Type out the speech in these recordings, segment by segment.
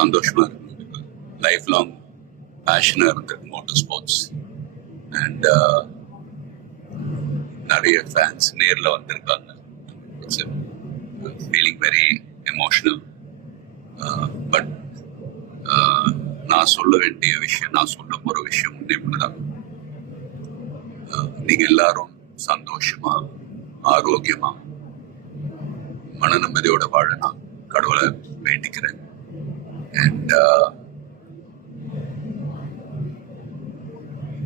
சந்தோஷமா இருக்கு. Life long பேஷனா இருந்திருக்கு மோட்டார் ஸ்போர்ட்ஸ். அண்ட் நிறைய ஃபேன்ஸ் நேரில் வந்திருக்காங்க. It's feeling very emotional. But நான் சொல்ல வேண்டிய விஷயம், நான் சொல்ல போற விஷயம் ஒன்றுதான். நீங்க எல்லாரும் சந்தோஷமா, ஆரோக்கியமா, மன நிம்மதியோட வாழ நான் கடவுளை வேண்டிக்கிறேன். அண்ட்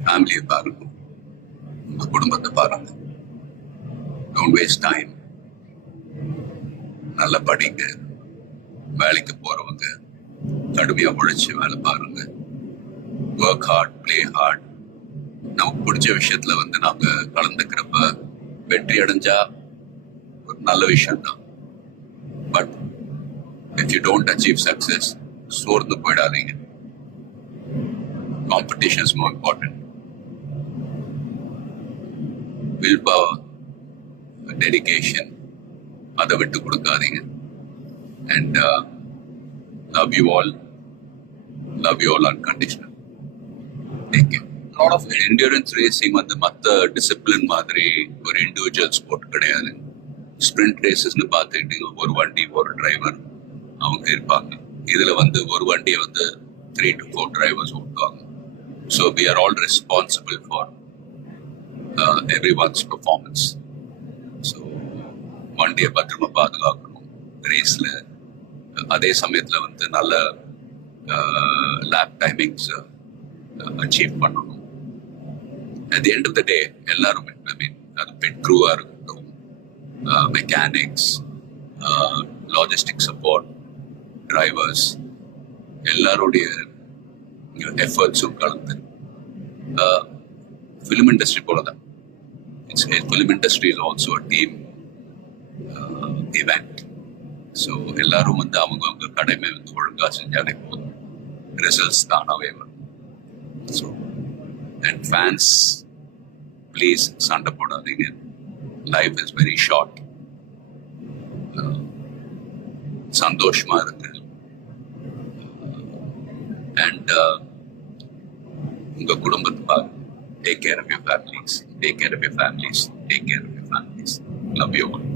ஃபேமிலியை பாருங்க, உங்க குடும்பத்தை பாருங்க. Don't waste time. நல்லா படிங்க. வேலைக்கு போறவங்க கடுமையா உழைச்சு வேலை பாருங்க. Work hard, play hard. நமக்கு பிடிச்ச விஷயத்துல நாம கலந்துக்கிறப்ப வெற்றி அடைஞ்சா ஒரு நல்ல விஷயம் தான். But if you don't achieve success, சோர்ந்து போயிடாதீங்க. Competition is more important. Willpower, dedication, அதை விட்டு கொடுக்காதீங்க. And love you all unconditional. Take care. lot of endurance racing மற்ற டிசிப்ளின் மாதிரி ஒரு இண்டிவிஜுவல் ஸ்போர்ட் கிடையாது. ஸ்பிரிண்ட் ரேசஸ்னு பார்த்துக்கிட்டீங்க, ஒரு வண்டி ஒரு டிரைவர் அவங்க இருப்பாங்க. இதுல ஒரு வண்டியை 3 to 4 டிரைவர்ஸ் ஓட்டுவாங்க. So we are all responsible for everyone's performance. So வண்டியை பத்திரமா பாதுகாக்கணும் ரேஸ்ல. அதே சமயத்துல நல்ல லேப் டைமிங்ஸ் அச்சீவ் பண்ணணும். At the end of the day, எல்லாருமே, அது பெட் க்ரூவா இருக்கட்டும், மெக்கானிக்ஸ், லாஜிஸ்டிக் சப்போர்ட், டிரைவர்ஸ், எல்லாருடைய எஃபர்ட்ஸும் கலந்து ஃபிலிம் இண்டஸ்ட்ரி போல தான். Film industry is also a team event. So எல்லாரும் அவங்க கடமை ஒழுங்கா செஞ்சாலே போதும், ரிசல்ட்ஸ் தானாவே வரும். ஸோ and fans, please சண்டை போடாதீங்க. Life is very short. சந்தோஷமா இருக்கு. அண்ட் உங்க குடும்பத்தை பாருங்க. Take care of your families. Take care of your families. Take care of your families. Love you all.